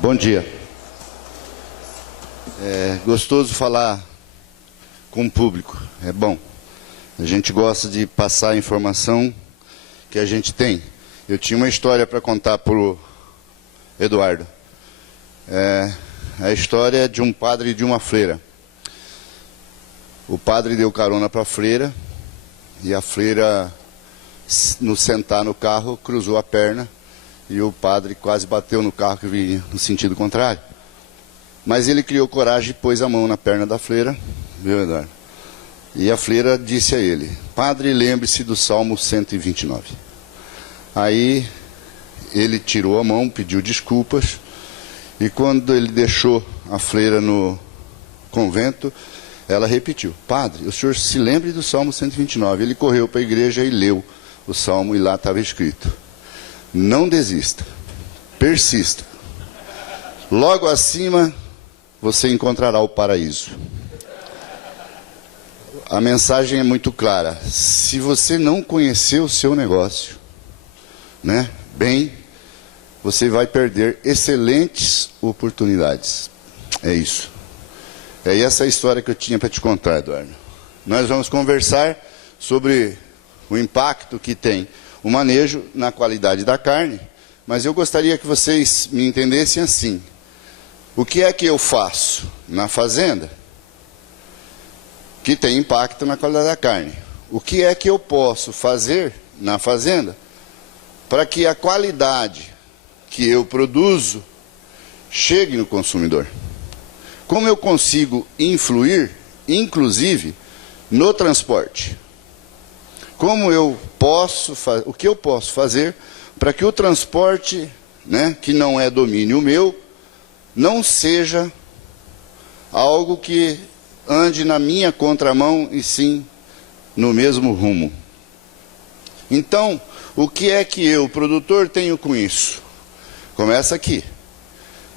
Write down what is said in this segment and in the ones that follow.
Bom dia. É gostoso falar com o público, é bom. A gente gosta de passar a informação que a gente tem. Eu tinha uma história para contar para o Eduardo. A história de um padre e de uma freira. O padre deu carona para a freira e a freira, no sentar no carro, cruzou a perna e o padre quase bateu no carro que vinha no sentido contrário. Mas ele criou coragem e pôs a mão na perna da freira, viu, Eduardo? E a freira disse a ele: Padre, lembre-se do Salmo 129. Aí ele tirou a mão, pediu desculpas, e quando ele deixou a freira no convento, ela repetiu: Padre, o senhor se lembre do Salmo 129. Ele correu para a igreja e leu o Salmo, e lá estava escrito: não desista, persista. Logo acima você encontrará o paraíso. A mensagem é muito clara. Se você não conhecer o seu negócio, bem, você vai perder excelentes oportunidades. É isso. É essa a história que eu tinha para te contar, Eduardo. Nós vamos conversar sobre o impacto que tem o manejo na qualidade da carne, mas eu gostaria que vocês me entendessem assim. O que é que eu faço na fazenda que tem impacto na qualidade da carne? O que é que eu posso fazer na fazenda para que a qualidade que eu produzo chegue no consumidor? Como eu consigo influir, inclusive, no transporte? Como eu posso, o que eu posso fazer para que o transporte, que não é domínio meu, não seja algo que ande na minha contramão e sim no mesmo rumo? Então, o que é que eu, produtor, tenho com isso? Começa aqui.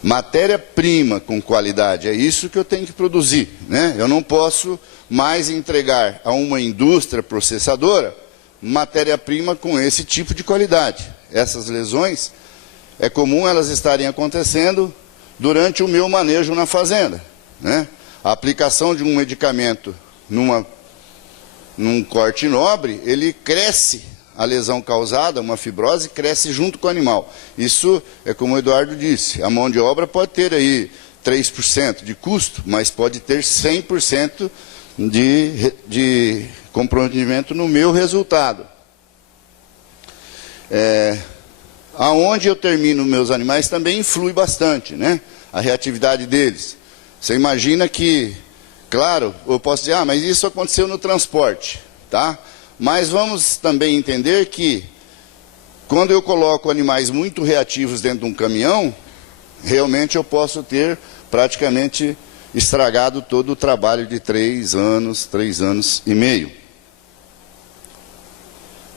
Matéria-prima com qualidade, é isso que eu tenho que produzir, Eu não posso mais entregar a uma indústria processadora matéria-prima com esse tipo de qualidade. Essas lesões, é comum elas estarem acontecendo durante o meu manejo na fazenda, A aplicação de um medicamento num corte nobre, ele cresce. A lesão causada, uma fibrose, cresce junto com o animal. Isso é como o Eduardo disse, a mão de obra pode ter aí 3% de custo, mas pode ter 100% de comprometimento no meu resultado. Aonde eu termino meus animais também influi bastante, A reatividade deles. Você imagina que, claro, eu posso dizer, mas isso aconteceu no transporte, tá? Mas vamos também entender que, quando eu coloco animais muito reativos dentro de um caminhão, realmente eu posso ter praticamente estragado todo o trabalho de 3 anos e meio.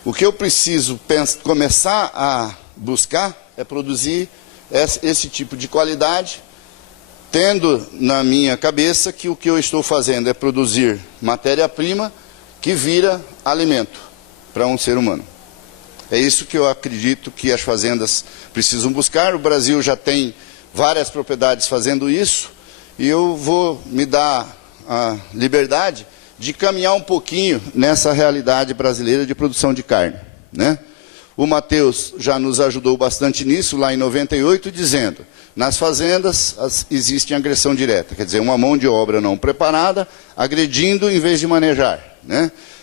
O que eu preciso começar a buscar é produzir esse tipo de qualidade, tendo na minha cabeça que o que eu estou fazendo é produzir matéria-prima que vira alimento para um ser humano. É isso que eu acredito que as fazendas precisam buscar. O Brasil já tem várias propriedades fazendo isso, e eu vou me dar a liberdade de caminhar um pouquinho nessa realidade brasileira de produção de carne, O Matheus já nos ajudou bastante nisso, lá em 98, dizendo: nas fazendas existe agressão direta, quer dizer, uma mão de obra não preparada, agredindo em vez de manejar,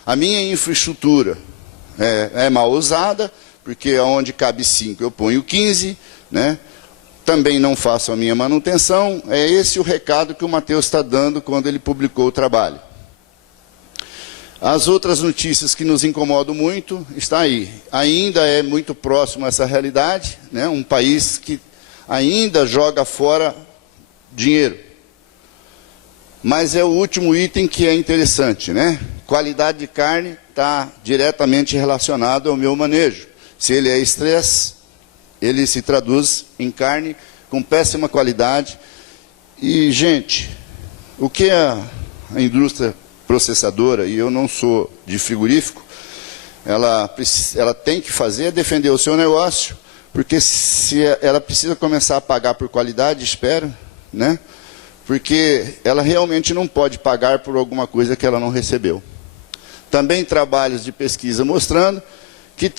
A minha infraestrutura é mal usada, porque onde cabe 5 eu ponho 15, Também não faço a minha manutenção. É esse o recado que o Matheus está dando quando ele publicou o trabalho. As outras notícias que nos incomodam muito, está aí. Ainda é muito próximo a essa realidade, Um país que ainda joga fora dinheiro. Mas é o último item que é interessante, Qualidade de carne está diretamente relacionado ao meu manejo. Se ele é estresse, ele se traduz em carne com péssima qualidade. E, gente, o que a indústria processadora, e eu não sou de frigorífico, ela tem que fazer é defender o seu negócio, porque se ela precisa começar a pagar por qualidade, espero, né? Porque ela realmente não pode pagar por alguma coisa que ela não recebeu. Também trabalhos de pesquisa mostrando que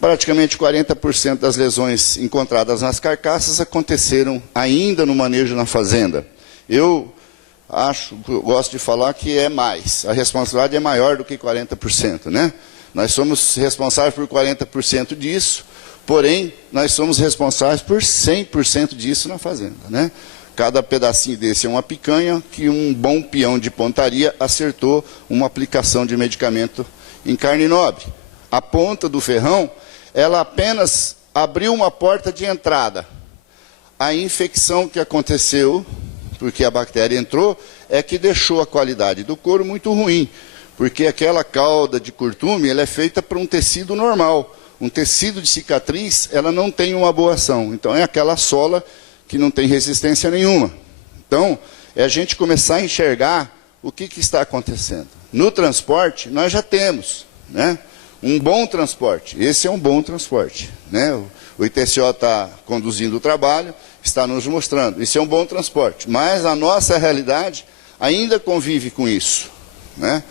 praticamente 40% das lesões encontradas nas carcaças aconteceram ainda no manejo na fazenda. Eu gosto de falar que é mais, a responsabilidade é maior do que 40%, né? Nós somos responsáveis por 40% disso, porém, nós somos responsáveis por 100% disso na fazenda, né? Cada pedacinho desse é uma picanha que um bom peão de pontaria acertou uma aplicação de medicamento em carne nobre. A ponta do ferrão, ela apenas abriu uma porta de entrada. A infecção que aconteceu, porque a bactéria entrou, é que deixou a qualidade do couro muito ruim, porque aquela cauda de curtume, ela é feita por um tecido normal. Um tecido de cicatriz, ela não tem uma boa ação. Então, é aquela sola que não tem resistência nenhuma. Então, é a gente começar a enxergar o que está acontecendo. No transporte, nós já temos, né, um bom transporte. Esse é um bom transporte, né? O ITCO está conduzindo o trabalho, está nos mostrando. Isso é um bom transporte. Mas a nossa realidade ainda convive com isso, né?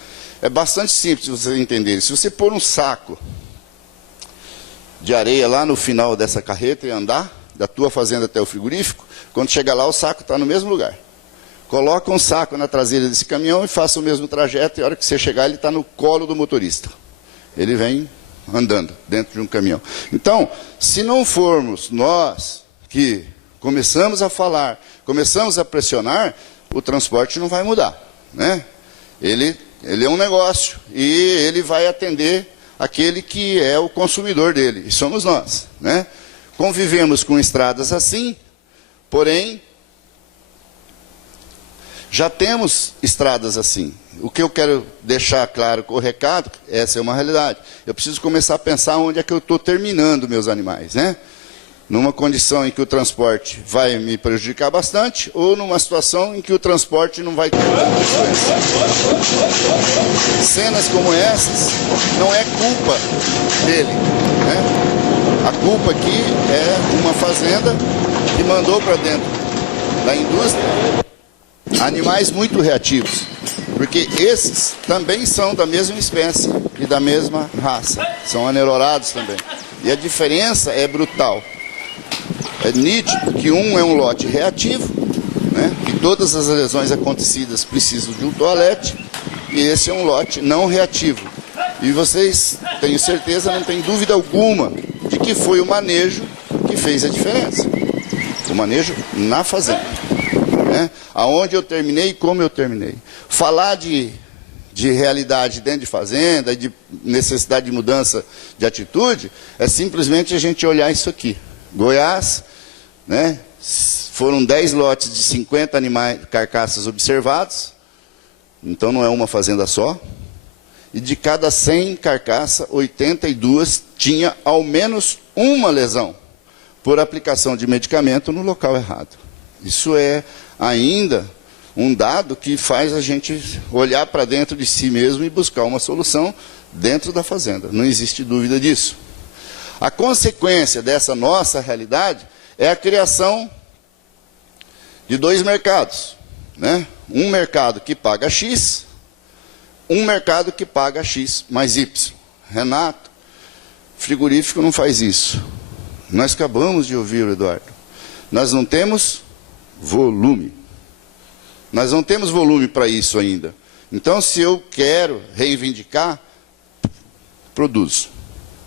É bastante simples vocês entenderem. Se você pôr um saco de areia lá no final dessa carreta e andar da tua fazenda até o frigorífico, quando chegar lá o saco está no mesmo lugar. Coloca um saco na traseira desse caminhão e faça o mesmo trajeto, e a hora que você chegar ele está no colo do motorista. Ele vem andando dentro de um caminhão. Então, se não formos nós que começamos a falar, começamos a pressionar, o transporte não vai mudar, né? Ele é um negócio e ele vai atender aquele que é o consumidor dele, e somos nós, né? Convivemos com estradas assim, porém, já temos estradas assim. O que eu quero deixar claro com o recado, essa é uma realidade. Eu preciso começar a pensar onde é que eu estou terminando meus animais, né? Numa condição em que o transporte vai me prejudicar bastante, ou numa situação em que o transporte não vai ter tanta influência. Cenas como essas não é culpa dele, né? A culpa aqui é uma fazenda que mandou para dentro da indústria animais muito reativos, porque esses também são da mesma espécie e da mesma raça, são anerorados também. E a diferença é brutal. É nítido que um é um lote reativo, né, que todas as lesões acontecidas precisam de um toalete, e esse é um lote não reativo. E vocês, tenho certeza, não tem dúvida alguma de que foi o manejo que fez a diferença. O manejo na fazenda, né? Aonde eu terminei e como eu terminei. Falar de realidade dentro de fazenda, de necessidade de mudança de atitude, é simplesmente a gente olhar isso aqui. Goiás, né? Foram 10 lotes de 50 animais, carcaças observados, então não é uma fazenda só. E de cada 100 carcaças, 82 tinha ao menos uma lesão por aplicação de medicamento no local errado. Isso é ainda um dado que faz a gente olhar para dentro de si mesmo e buscar uma solução dentro da fazenda. Não existe dúvida disso. A consequência dessa nossa realidade é a criação de 2 mercados, né? Um mercado que paga X, um mercado que paga X mais Y. Renato, frigorífico não faz isso. Nós acabamos de ouvir o Eduardo. Nós não temos volume. Nós não temos volume para isso ainda. Então, se eu quero reivindicar, produzo.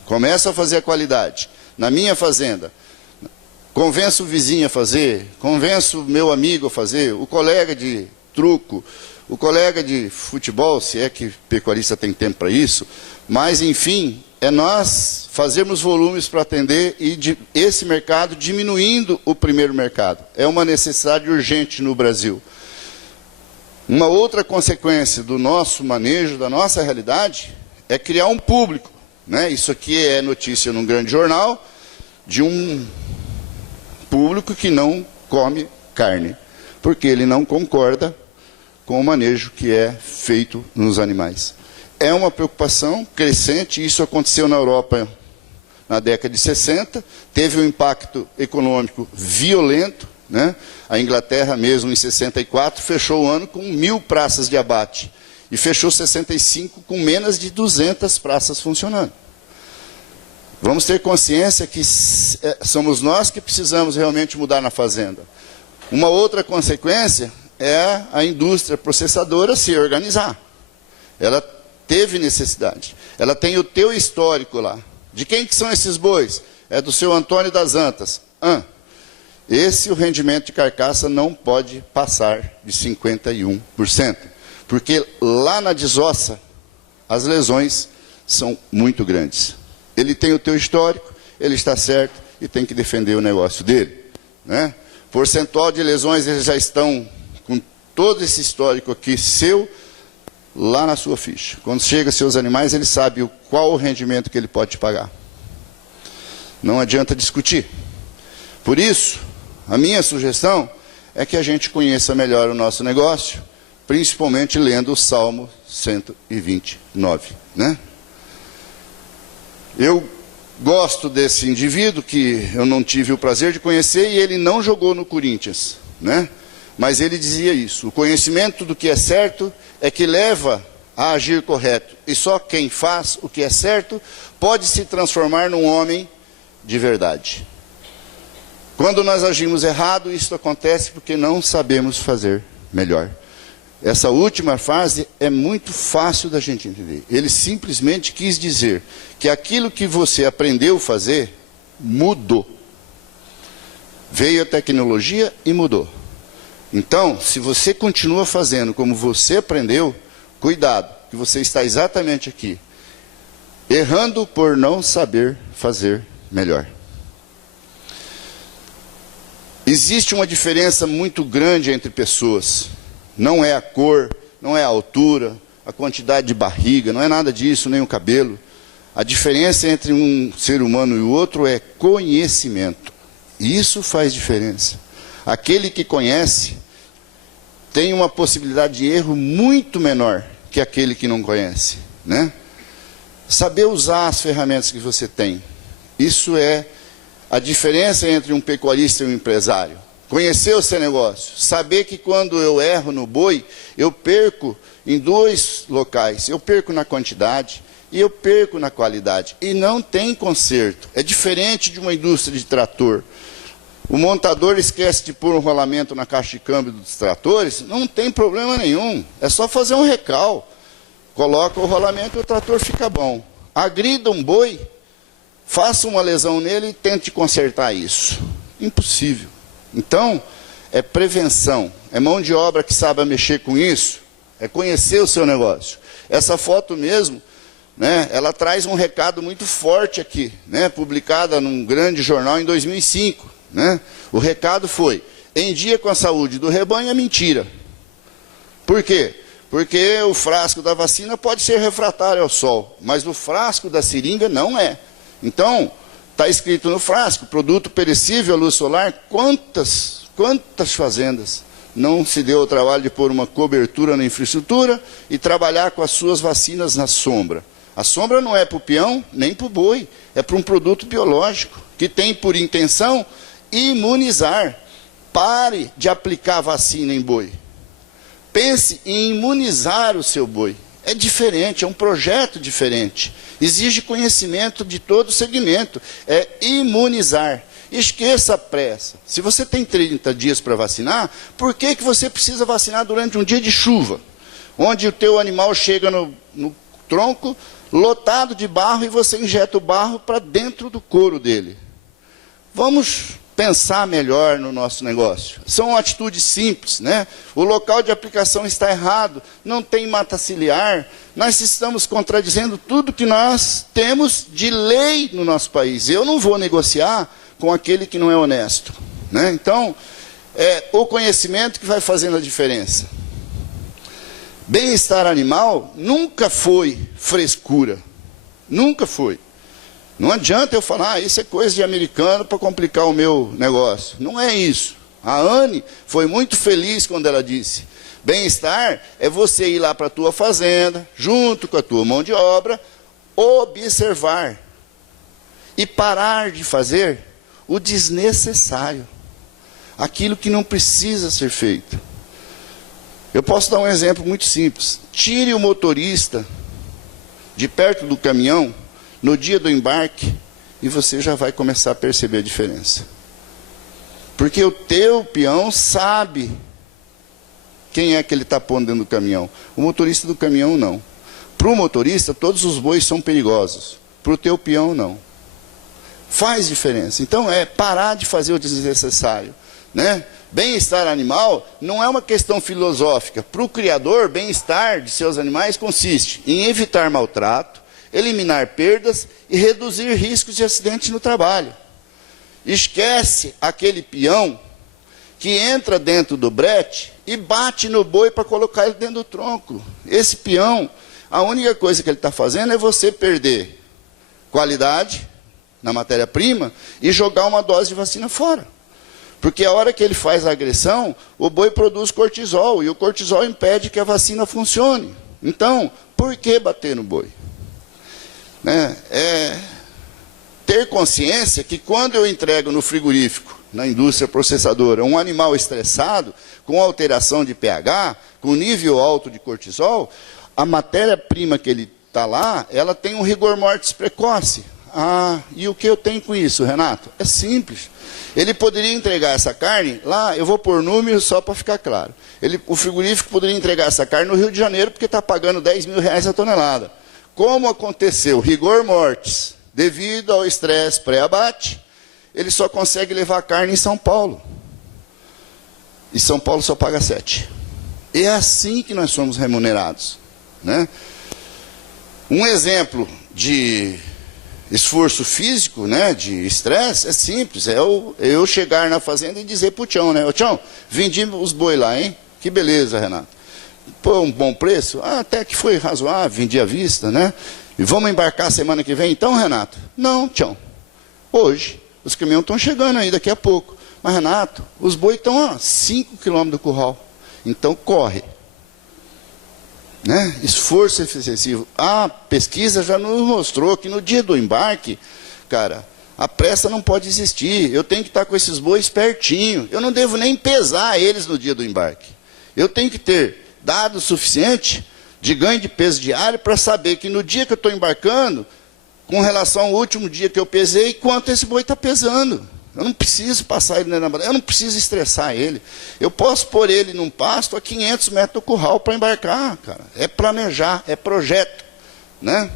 Começo a fazer a qualidade. Na minha fazenda, convenço o vizinho a fazer, convenço o meu amigo a fazer, o colega de truco, o colega de futebol, se é que pecuarista tem tempo para isso, mas, enfim, é nós fazermos volumes para atender e esse mercado diminuindo o primeiro mercado. É uma necessidade urgente no Brasil. Uma outra consequência do nosso manejo, da nossa realidade, é criar um público, né? Isso aqui é notícia num grande jornal, de um público que não come carne, porque ele não concorda com o manejo que é feito nos animais. É uma preocupação crescente, isso aconteceu na Europa na década de 60, teve um impacto econômico violento, né? A Inglaterra mesmo em 64 fechou o ano com 1.000 praças de abate e fechou 65 com menos de 200 praças funcionando. Vamos ter consciência que somos nós que precisamos realmente mudar na fazenda. Uma outra consequência é a indústria processadora se organizar. Ela teve necessidade. Ela tem o teu histórico lá. De quem que são esses bois? É do seu Antônio das Antas. Esse o rendimento de carcaça não pode passar de 51%. Porque lá na desossa, as lesões são muito grandes. Ele tem o teu histórico, ele está certo e tem que defender o negócio dele, né? Percentual de lesões, eles já estão com todo esse histórico aqui seu, lá na sua ficha. Quando chega seus animais, ele sabe qual o rendimento que ele pode te pagar. Não adianta discutir. Por isso, a minha sugestão é que a gente conheça melhor o nosso negócio, principalmente lendo o Salmo 129, né? Eu gosto desse indivíduo que eu não tive o prazer de conhecer e ele não jogou no Corinthians, né? Mas ele dizia isso: o conhecimento do que é certo é que leva a agir correto. E só quem faz o que é certo pode se transformar num homem de verdade. Quando nós agimos errado, isso acontece porque não sabemos fazer melhor. Essa última frase é muito fácil da gente entender. Ele simplesmente quis dizer que aquilo que você aprendeu a fazer mudou. Veio a tecnologia e mudou. Então, se você continua fazendo como você aprendeu, cuidado, que você está exatamente aqui, errando por não saber fazer melhor. Existe uma diferença muito grande entre pessoas. Não é a cor, não é a altura, a quantidade de barriga, não é nada disso, nem o cabelo. A diferença entre um ser humano e o outro é conhecimento. E isso faz diferença. Aquele que conhece tem uma possibilidade de erro muito menor que aquele que não conhece, né? Saber usar as ferramentas que você tem. Isso é a diferença entre um pecuarista e um empresário. Conhecer o seu negócio, saber que quando eu erro no boi, eu perco em dois locais. Eu perco na quantidade e eu perco na qualidade. E não tem conserto. É diferente de uma indústria de trator. O montador esquece de pôr um rolamento na caixa de câmbio dos tratores, não tem problema nenhum. É só fazer um recal. Coloca o rolamento e o trator fica bom. Agrida um boi, faça uma lesão nele e tente consertar isso. Impossível. Então, é prevenção, é mão de obra que sabe mexer com isso, é conhecer o seu negócio. Essa foto mesmo, né, ela traz um recado muito forte aqui, né, publicada num grande jornal em 2005. Né? O recado foi: em dia com a saúde do rebanho é mentira. Por quê? Porque o frasco da vacina pode ser refratário ao sol, mas o frasco da seringa não é. Então, está escrito no frasco, produto perecível à luz solar. Quantas fazendas não se deu o trabalho de pôr uma cobertura na infraestrutura e trabalhar com as suas vacinas na sombra? A sombra não é para o peão, nem para o boi, é para um produto biológico, que tem por intenção imunizar. Pare de aplicar vacina em boi. Pense em imunizar o seu boi. É diferente, é um projeto diferente. Exige conhecimento de todo o segmento. É imunizar. Esqueça a pressa. Se você tem 30 dias para vacinar, por que você precisa vacinar durante um dia de chuva? Onde o teu animal chega no tronco lotado de barro e você injeta o barro para dentro do couro dele. Vamos pensar melhor no nosso negócio. São atitudes simples, né? O local de aplicação está errado, não tem mata ciliar. Nós estamos contradizendo tudo que nós temos de lei no nosso país. Eu não vou negociar com aquele que não é honesto, né? Então, é o conhecimento que vai fazendo a diferença. Bem-estar animal nunca foi frescura. Nunca foi. Não adianta eu falar, isso é coisa de americano para complicar o meu negócio. Não é isso. A Anne foi muito feliz quando ela disse: bem-estar é você ir lá para a tua fazenda, junto com a tua mão de obra, observar. e parar de fazer o desnecessário, aquilo que não precisa ser feito. Eu posso dar um exemplo muito simples. Tire o motorista de perto do caminhão no dia do embarque e você já vai começar a perceber a diferença. Porque o teu peão sabe quem é que ele está pondo dentro do caminhão. O motorista do caminhão não. Para o motorista, todos os bois são perigosos. Para o teu peão, não. Faz diferença. Então, é parar de fazer o desnecessário, né? Bem-estar animal não é uma questão filosófica. Para o criador, bem-estar de seus animais consiste em evitar maltrato, eliminar perdas e reduzir riscos de acidente no trabalho. Esquece aquele peão que entra dentro do brete e bate no boi para colocar ele dentro do tronco. Esse peão, a única coisa que ele está fazendo é você perder qualidade na matéria-prima e jogar uma dose de vacina fora. Porque a hora que ele faz a agressão, o boi produz cortisol, e o cortisol impede que a vacina funcione. Então, por que bater no boi? Né? Ter consciência que quando eu entrego no frigorífico, na indústria processadora, um animal estressado, com alteração de pH, com nível alto de cortisol, a matéria-prima que ele está lá, ela tem um rigor mortis precoce. Ah, e o que eu tenho com isso, Renato? É simples. Ele poderia entregar essa carne lá, eu vou pôr números só para ficar claro. O frigorífico poderia entregar essa carne no Rio de Janeiro, porque está pagando R$10.000 a tonelada. Como aconteceu rigor mortis, devido ao estresse pré-abate, ele só consegue levar a carne em São Paulo. E São Paulo só paga 7. E é assim que nós somos remunerados, né? Um exemplo de esforço físico, né, de estresse, é simples. É eu chegar na fazenda e dizer pro Tião, né? Ô Tião, vendi os boi lá, hein? Que beleza, Renato. Pô, um bom preço? Ah, até que foi razoável, vendi à vista, né? E vamos embarcar semana que vem então, Renato? Não, Tião. Hoje, os caminhões estão chegando aí daqui a pouco. Mas, Renato, os boi estão a 5 quilômetros do curral. Então, corre. Né? Esforço excessivo. A pesquisa já nos mostrou que no dia do embarque, cara, a pressa não pode existir. Eu tenho que estar com esses bois pertinho. Eu não devo nem pesar eles no dia do embarque. Eu tenho que ter dado suficiente de ganho de peso diário para saber que no dia que eu estou embarcando, com relação ao último dia que eu pesei, quanto esse boi está pesando. Eu não preciso passar ele na bandeira, eu não preciso estressar ele. Eu posso pôr ele num pasto a 500 metros do curral para embarcar, cara. É planejar, é projeto, né?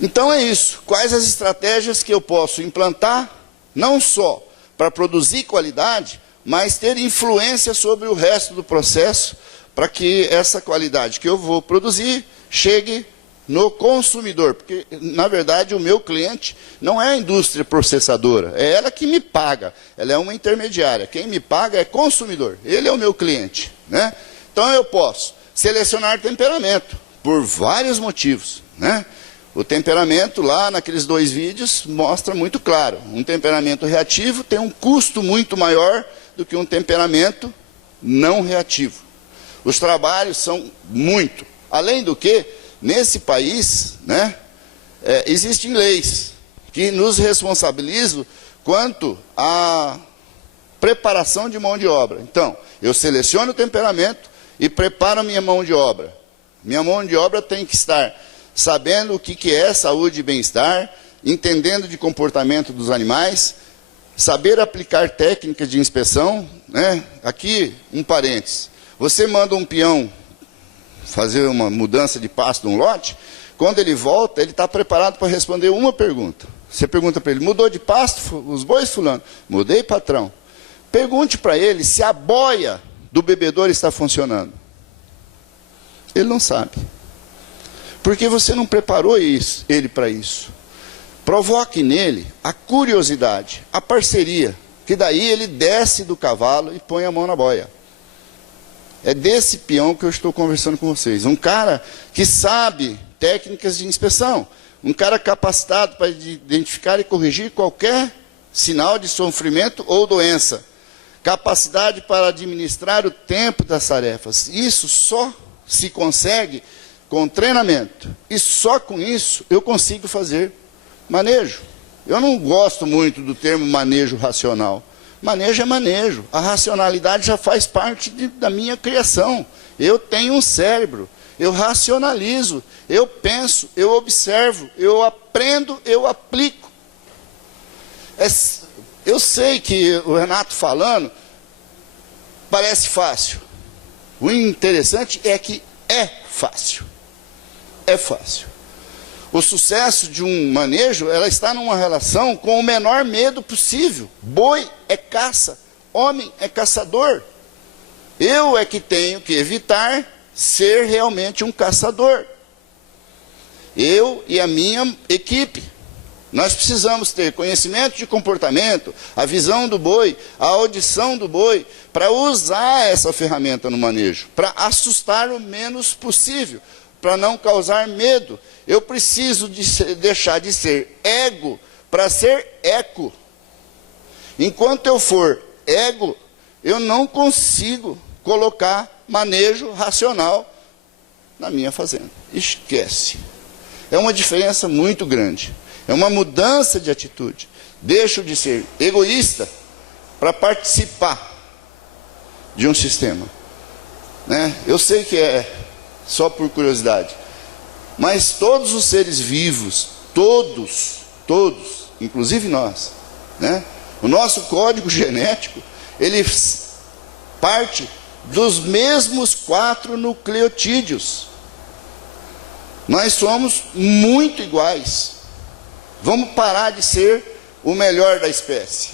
Então é isso. Quais as estratégias que eu posso implantar, não só para produzir qualidade, mas ter influência sobre o resto do processo, para que essa qualidade que eu vou produzir chegue no consumidor, porque, na verdade, o meu cliente não é a indústria processadora, é ela que me paga, ela é uma intermediária, quem me paga é consumidor, ele é o meu cliente, né? Então eu posso selecionar temperamento, por vários motivos, né? O temperamento lá naqueles 2 vídeos mostra muito claro, um temperamento reativo tem um custo muito maior do que um temperamento não reativo. Os trabalhos são muito, além do que, nesse país, né, existem leis que nos responsabilizam quanto à preparação de mão de obra. Então, eu seleciono o temperamento e preparo a minha mão de obra. Minha mão de obra tem que estar sabendo o que é saúde e bem-estar, entendendo de comportamento dos animais, saber aplicar técnicas de inspeção, né? Aqui, um parênteses. Você manda um peão fazer uma mudança de pasto num lote, quando ele volta, ele está preparado para responder uma pergunta. Você pergunta para ele, mudou de pasto os bois, fulano? Mudei, patrão. Pergunte para ele se a boia do bebedouro está funcionando. Ele não sabe. Porque você não preparou ele para isso. Provoque nele a curiosidade, a parceria, que daí ele desce do cavalo e põe a mão na boia. É desse peão que eu estou conversando com vocês. Um cara que sabe técnicas de inspeção. Um cara capacitado para identificar e corrigir qualquer sinal de sofrimento ou doença. Capacidade para administrar o tempo das tarefas. Isso só se consegue com treinamento. E só com isso eu consigo fazer Manejo. Eu não gosto muito do termo manejo racional. Manejo é manejo. A racionalidade já faz parte da minha criação. Eu tenho um cérebro. Eu racionalizo. Eu penso. Eu observo. Eu aprendo. Eu aplico. Eu sei que o Renato falando parece fácil. O interessante é que é fácil. É fácil. O sucesso de um manejo, ela está numa relação com o menor medo possível. Boi é caça, homem é caçador. Eu é que tenho que evitar ser realmente um caçador. Eu e a minha equipe. Nós precisamos ter conhecimento de comportamento, a visão do boi, a audição do boi, para usar essa ferramenta no manejo, para assustar o menos possível, para não causar medo. Eu preciso deixar de ser ego para ser eco. Enquanto eu for ego, eu não consigo colocar manejo racional na minha fazenda. Esquece. É uma diferença muito grande. É uma mudança de atitude. Deixo de ser egoísta para participar de um sistema. Né? Eu sei que é só por curiosidade. Mas todos os seres vivos, todos, inclusive nós, né? O nosso código genético, ele parte dos mesmos 4 nucleotídeos. Nós somos muito iguais. Vamos parar de ser o melhor da espécie.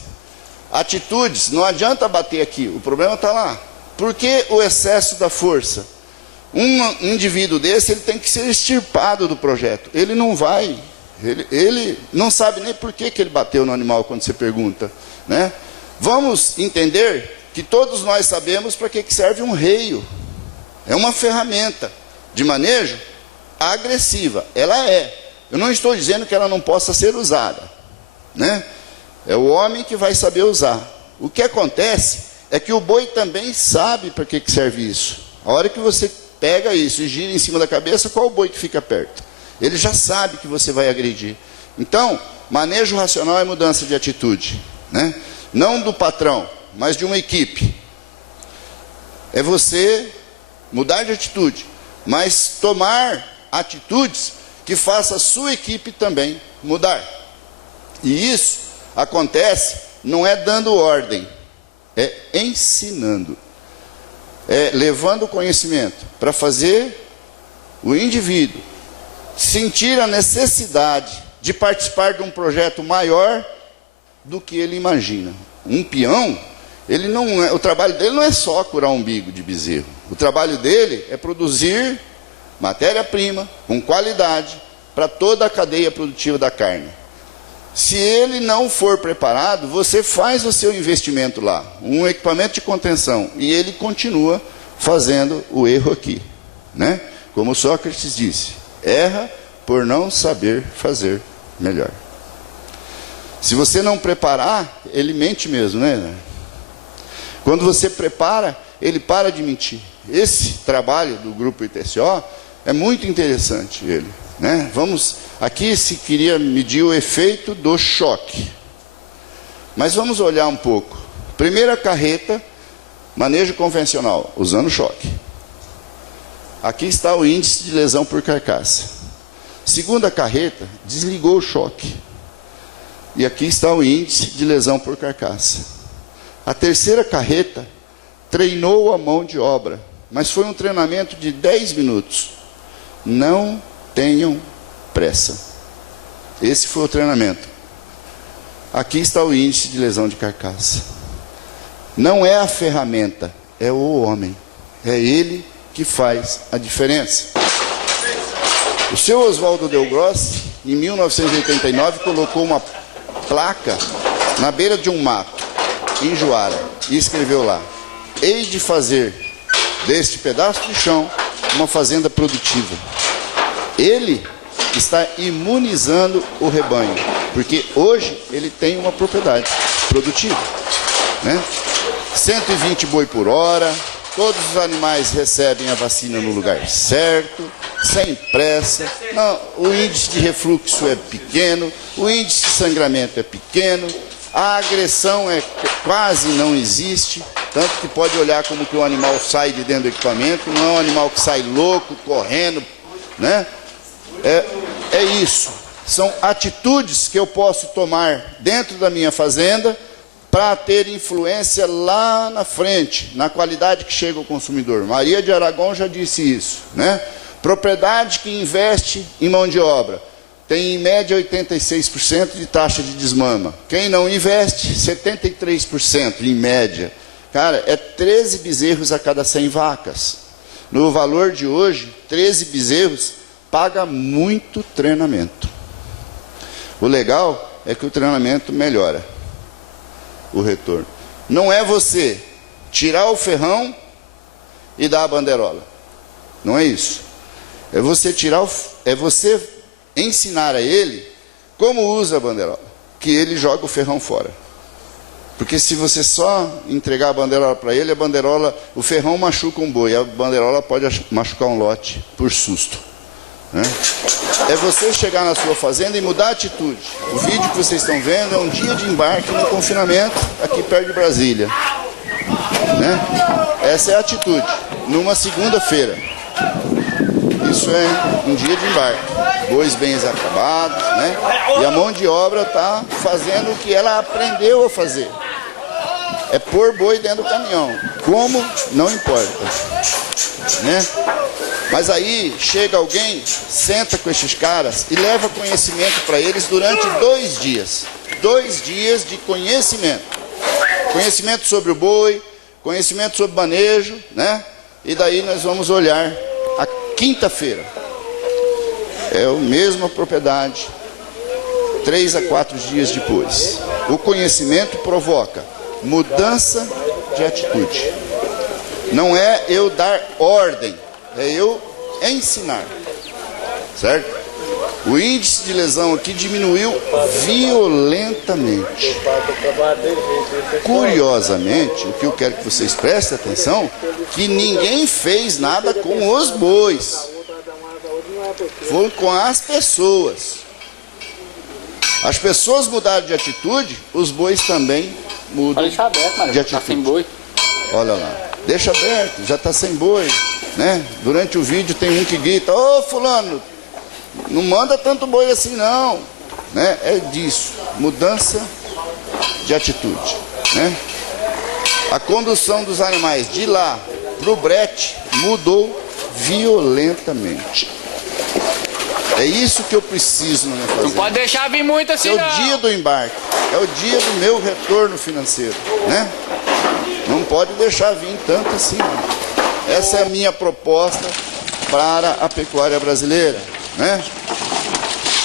Atitudes, não adianta bater aqui, o problema está lá. Por que o excesso da força? Um indivíduo desse, ele tem que ser extirpado do projeto. Ele não vai, ele não sabe nem por que ele bateu no animal quando você pergunta. Né? Vamos entender que todos nós sabemos para que serve um reio. É uma ferramenta de manejo agressiva. Ela é. Eu não estou dizendo que ela não possa ser usada. Né? É o homem que vai saber usar. O que acontece é que o boi também sabe para que serve isso. A hora que você pega isso e gira em cima da cabeça, qual o boi que fica perto? Ele já sabe que você vai agredir. Então, manejo racional é mudança de atitude. Né? Não do patrão, mas de uma equipe. É você mudar de atitude, mas tomar atitudes que faça a sua equipe também mudar. E isso acontece, não é dando ordem, é ensinando. É levando o conhecimento para fazer o indivíduo sentir a necessidade de participar de um projeto maior do que ele imagina. Um peão, ele não é, o trabalho dele não é só curar o umbigo de bezerro. O trabalho dele é produzir matéria-prima com qualidade para toda a cadeia produtiva da carne. Se ele não for preparado, você faz o seu investimento lá, um equipamento de contenção, e ele continua fazendo o erro aqui. Né? Como Sócrates disse, erra por não saber fazer melhor. Se você não preparar, ele mente mesmo, né? Quando você prepara, ele para de mentir. Esse trabalho do grupo ITCO é muito interessante, ele. Né? Aqui se queria medir o efeito do choque. Mas vamos olhar um pouco. Primeira carreta, manejo convencional, usando choque. Aqui está o índice de lesão por carcaça. Segunda carreta, desligou o choque. E aqui está o índice de lesão por carcaça. A terceira carreta treinou a mão de obra, mas foi um treinamento de 10 minutos. Não tenham pressa. Esse foi o treinamento. Aqui está o índice de lesão de carcaça. Não é a ferramenta, é o homem. É ele que faz a diferença. O seu Oswaldo Del Grossi, em 1989, colocou uma placa na beira de um mato, em Juara, e escreveu lá: hei de fazer deste pedaço de chão uma fazenda produtiva. Ele está imunizando o rebanho, porque hoje ele tem uma propriedade produtiva. Né? 120 boi por hora, todos os animais recebem a vacina no lugar certo, sem pressa, não, o índice de refluxo é pequeno, o índice de sangramento é pequeno, a agressão quase não existe, tanto que pode olhar como que o animal sai de dentro do equipamento, não é um animal que sai louco, correndo, né? É isso. São atitudes que eu posso tomar dentro da minha fazenda para ter influência lá na frente, na qualidade que chega ao consumidor. Maria de Aragão já disse isso, né? Propriedade que investe em mão de obra tem em média 86% de taxa de desmama. Quem não investe, 73% em média. Cara, é 13 bezerros a cada 100 vacas. No valor de hoje, 13 bezerros paga muito treinamento. O legal é que o treinamento melhora o retorno. Não é você tirar o ferrão e dar a bandeirola. Não é isso. É você ensinar a ele como usa a bandeirola, que ele joga o ferrão fora. Porque se você só entregar a bandeirola para ele, o ferrão machuca um boi, a bandeirola pode machucar um lote por susto, né? É você chegar na sua fazenda e mudar a atitude. O vídeo que vocês estão vendo é um dia de embarque no confinamento aqui perto de Brasília, né? Essa é a atitude, numa segunda-feira. Isso é um dia de embarque, bois bem acabados, né? E a mão de obra está fazendo o que ela aprendeu a fazer. É pôr boi dentro do caminhão. Como? Não importa, né? Mas aí chega alguém, senta com esses caras e leva conhecimento para eles durante 2 dias. 2 dias de conhecimento. Conhecimento sobre o boi, conhecimento sobre manejo, né? E daí nós vamos olhar a quinta-feira. É a mesma propriedade, 3 a 4 dias depois. O conhecimento provoca mudança de atitude. Não é eu dar ordem, é eu ensinar, certo? O índice de lesão aqui diminuiu violentamente. Curiosamente, o que eu quero que vocês prestem atenção, que ninguém fez nada com os bois. Foi com as pessoas. As pessoas mudaram de atitude, os bois também mudam de atitude. Tá sem boi. Olha lá, deixa aberto, já está sem boi, né? Durante o vídeo tem um que grita: ô fulano, não manda tanto boi assim não, né? É disso, mudança de atitude, né? A condução dos animais de lá para o brete mudou violentamente. É isso que eu preciso na minha fazenda. Não pode deixar vir muito assim, é o dia do embarque, é o dia do meu retorno financeiro, né? Não pode deixar vir tanto assim. Essa é a minha proposta para a pecuária brasileira, né?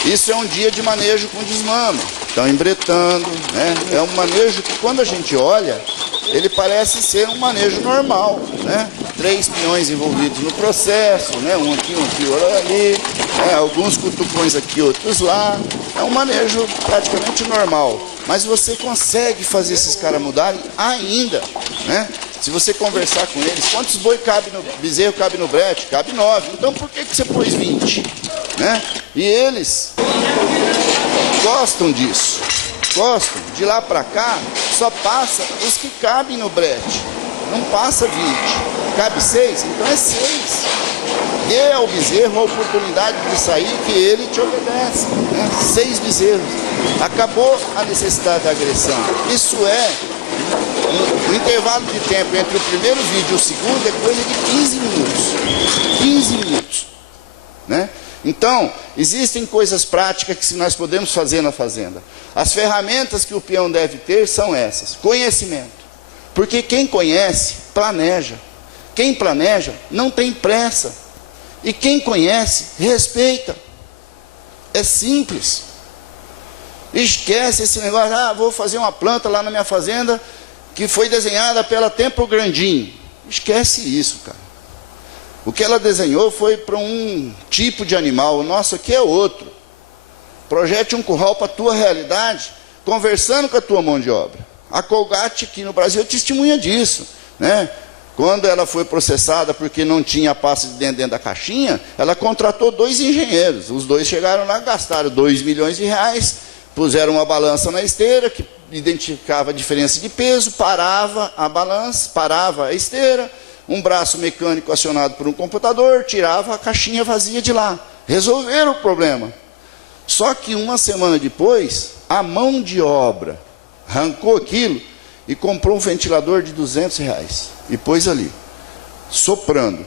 Isso é um dia de manejo com desmama. Estão embretando, né? É um manejo que, quando a gente olha, ele parece ser um manejo normal, né? 3 peões envolvidos no processo, né? Um aqui, outro ali, né? Alguns cutucões aqui, outros lá. É um manejo praticamente normal. Mas você consegue fazer esses caras mudarem ainda, né? Se você conversar com eles, quantos boi cabe no bezerro, cabe no brete? Cabe 9. Então por que você pôs 20? Né? E eles gostam disso. Gostam. De lá para cá, só passa os que cabem no brete. Não passa 20. Cabe 6? Então é 6. Dê ao bezerro a oportunidade de sair, que ele te obedece, né? 6 bezerros. Acabou a necessidade da agressão. Isso é, o intervalo de tempo entre o primeiro vídeo e o segundo é coisa de 15 minutos. 15 minutos, né? Então, existem coisas práticas que nós podemos fazer na fazenda. As ferramentas que o peão deve ter são essas. Conhecimento. Porque quem conhece, planeja. Quem planeja, não tem pressa. E quem conhece, respeita. É simples. Esquece esse negócio: vou fazer uma planta lá na minha fazenda que foi desenhada pela Templo Grandinho. Esquece isso, cara. O que ela desenhou foi para um tipo de animal. O nosso aqui é outro. Projete um curral para a tua realidade, conversando com a tua mão de obra. A Colgate aqui no Brasil testemunha disso, né? Quando ela foi processada porque não tinha a pasta de dentro da caixinha, ela contratou 2 engenheiros. Os 2 chegaram lá, gastaram 2 milhões de reais, puseram uma balança na esteira, que identificava a diferença de peso, parava a balança, parava a esteira, um braço mecânico acionado por um computador, tirava a caixinha vazia de lá. Resolveram o problema. Só que uma semana depois, a mão de obra arrancou aquilo e comprou um ventilador de 200 reais. E pôs ali, soprando,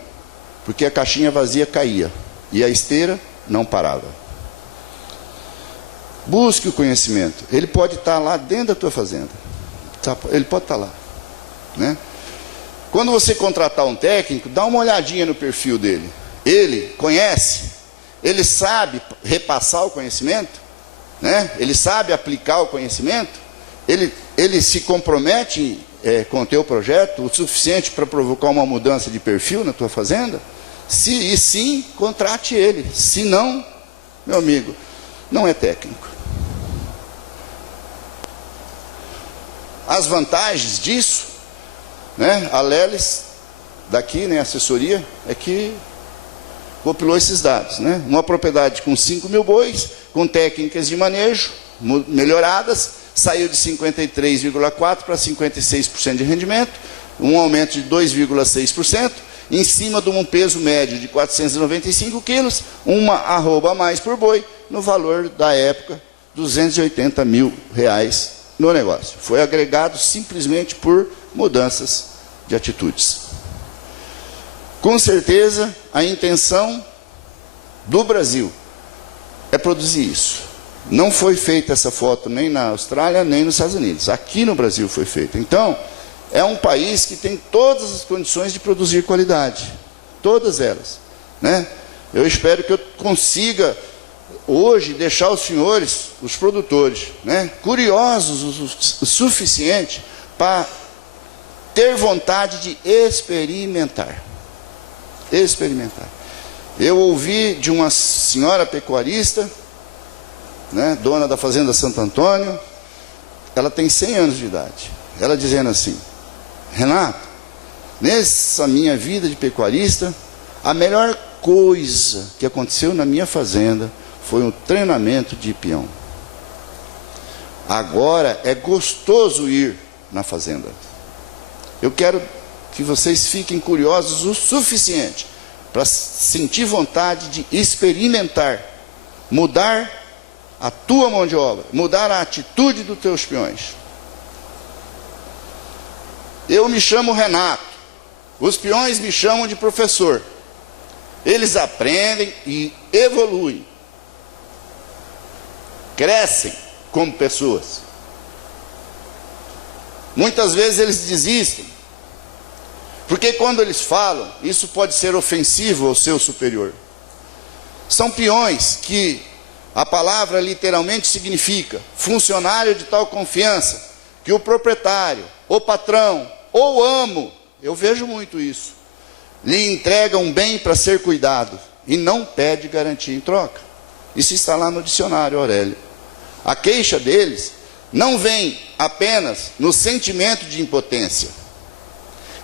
porque a caixinha vazia caía e a esteira não parava. Busque o conhecimento. Ele pode estar lá dentro da tua fazenda. Ele pode estar lá, né? Quando você contratar um técnico, dá uma olhadinha no perfil dele. Ele conhece, ele sabe repassar o conhecimento, né? Ele sabe aplicar o conhecimento, ele se compromete com o teu projeto o suficiente para provocar uma mudança de perfil na tua fazenda? Se sim, contrate ele. Se não, meu amigo, não é técnico. As vantagens disso, né? A Leles, daqui, né, assessoria, é que compilou esses dados, né? Uma propriedade com 5 mil bois, com técnicas de manejo melhoradas, saiu de 53,4% para 56% de rendimento, um aumento de 2,6%, em cima de um peso médio de 495 quilos, uma arroba a mais por boi, no valor da época, 280 mil reais no negócio. Foi agregado simplesmente por mudanças de atitudes. Com certeza, a intenção do Brasil é produzir isso. Não foi feita essa foto nem na Austrália, nem nos Estados Unidos. Aqui no Brasil foi feita. Então, é um país que tem todas as condições de produzir qualidade. Todas elas, né? Eu espero que eu consiga, hoje, deixar os senhores, os produtores, né, curiosos o suficiente para ter vontade de experimentar. Experimentar. Eu ouvi de uma senhora pecuarista, né, dona da fazenda Santo Antônio, ela tem 100 anos de idade, ela dizendo assim: Renato, nessa minha vida de pecuarista, a melhor coisa que aconteceu na minha fazenda foi um treinamento de peão. Agora é gostoso ir na fazenda. Eu quero que vocês fiquem curiosos o suficiente para sentir vontade de experimentar, mudar a tua mão de obra, mudar a atitude dos teus peões. Eu me chamo Renato, os peões me chamam de professor. Eles aprendem e evoluem, crescem como pessoas. Muitas vezes eles desistem, porque quando eles falam, isso pode ser ofensivo ao seu superior. São peões que a palavra literalmente significa funcionário de tal confiança que o proprietário, o patrão ou amo, eu vejo muito isso, lhe entrega um bem para ser cuidado e não pede garantia em troca. Isso está lá no dicionário, Aurélio. A queixa deles não vem apenas no sentimento de impotência.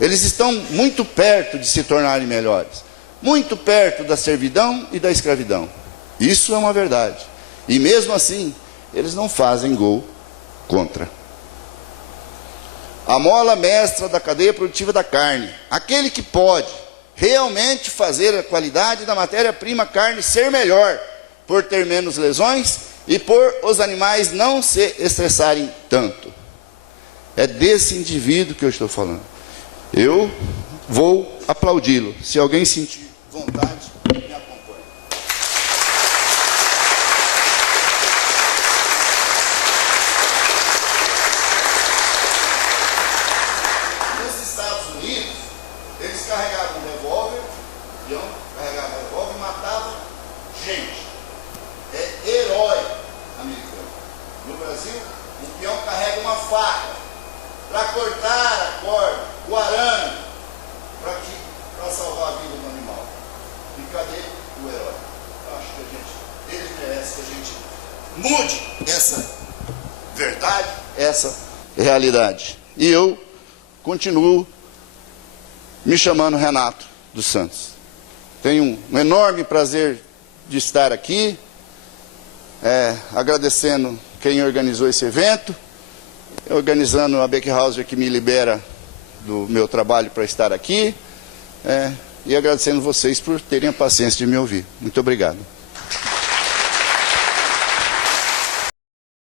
Eles estão muito perto de se tornarem melhores, muito perto da servidão e da escravidão. Isso é uma verdade. E mesmo assim, eles não fazem gol contra. A mola mestra da cadeia produtiva da carne, aquele que pode realmente fazer a qualidade da matéria-prima carne ser melhor, por ter menos lesões e por os animais não se estressarem tanto. É desse indivíduo que eu estou falando. Eu vou aplaudi-lo. Se alguém sentir vontade, me acompanhe. Nos Estados Unidos, eles carregavam um revólver, carregavam um revólver e matavam gente. É herói americano. No Brasil, o peão carrega uma faca para cortar a corda, o arame, para salvar a vida do animal. E cadê o herói? Eu acho que ele merece que a gente mude essa verdade, essa realidade. E eu continuo me chamando Renato dos Santos. Tenho um enorme prazer de estar aqui, agradecendo quem organizou esse evento, organizando a Beckhauser que me libera do meu trabalho para estar aqui, e agradecendo vocês por terem a paciência de me ouvir. Muito obrigado.